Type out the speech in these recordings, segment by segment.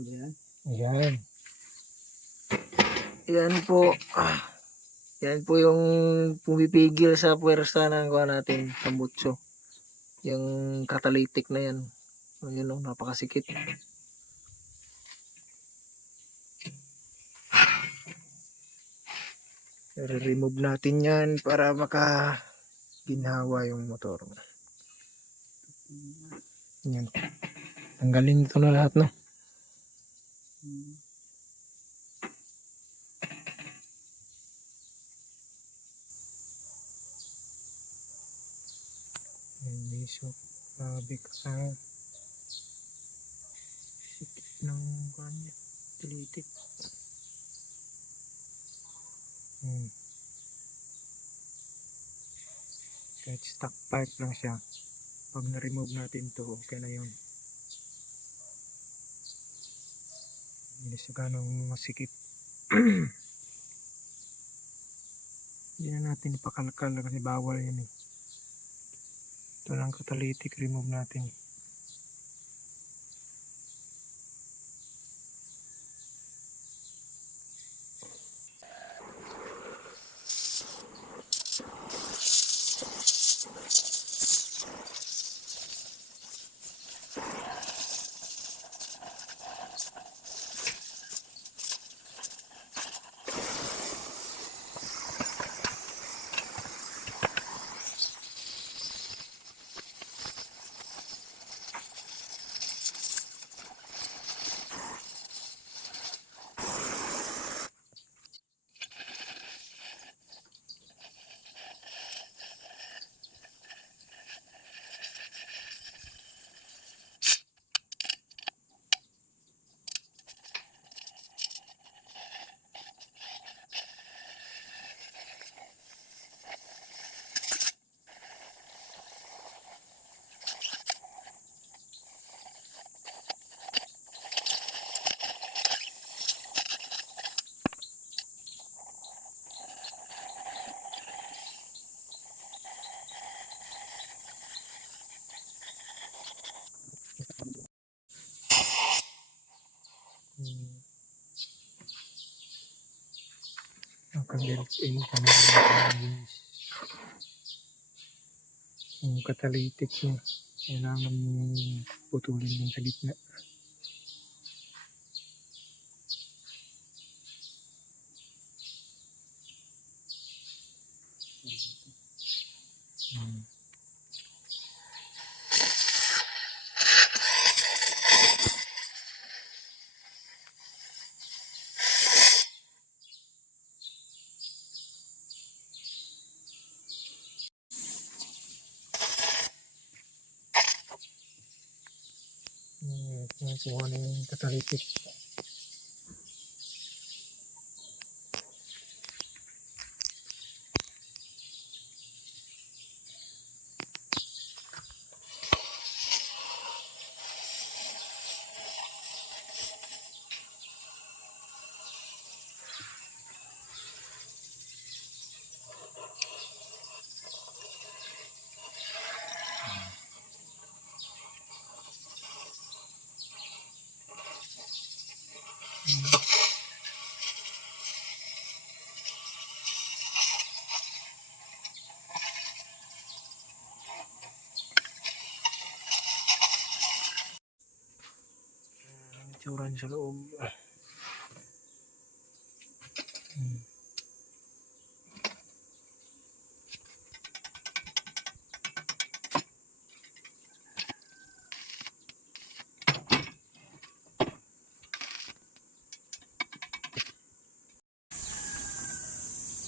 Yan. Ayan. Yan po. Yan po yung pumipigil sa puwersa ng kuha natin sa butso. Yung catalytic na yan. Ayun o, napakasikip. I-remove natin yan para maka-ginhawa yung motor. Yan. Tanggalin ito na lahat, no? Hindi so grabe ka sikip ng kanya tilitik. Kahit stock pipe lang siya, pag na-remove natin to, okay na yun. Hindi siya ganong masikip. Hindi na natin ipakalkal kasi bawal yun eh. Ito lang catalytic, remove natin. Naka-built-in pa naman yung catalytic niya. Kailangan putulin din sa gitna. Kuha na yung catalytic. itsura niya sa loob.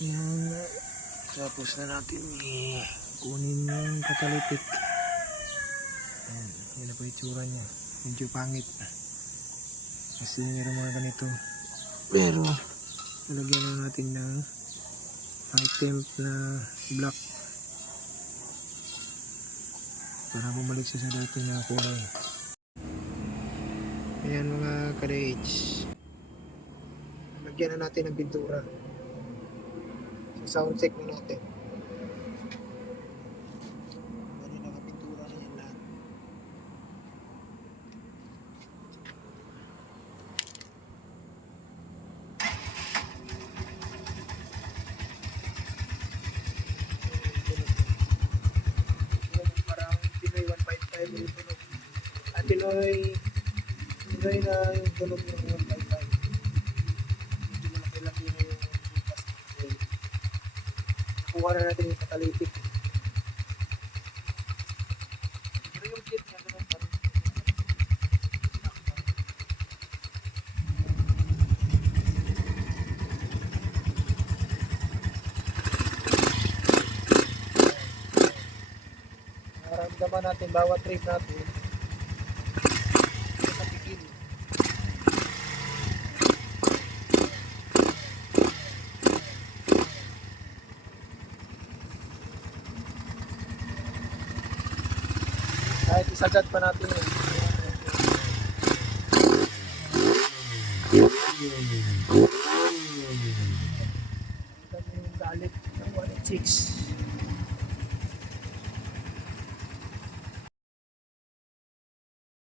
Yan. Tapos na natin kunin yung catalytic. Ayan, yun na po yung tsura niya. Medyo pangit. Kasi meron mga ganito. Pero, lagyan na natin ng high temp na black. Para bumalik siya sa dati na kulay. Ayan mga ka-DH. Lagyan na natin ng pintura. Sound check na natin. Ano na pintura na yan lahat. Parang Pinoy 155 yung tunog. At Pinoy na yung tunog ng 155. Medyo malaki-laki na yung bukas ng kuha na natin yung catalytic. Pero yung kit niya, ganun pa rin. Naramdaman natin bawat trip natin. Sa pigil. Kahit isagad pa natin yun. Ito yung galit ng 186.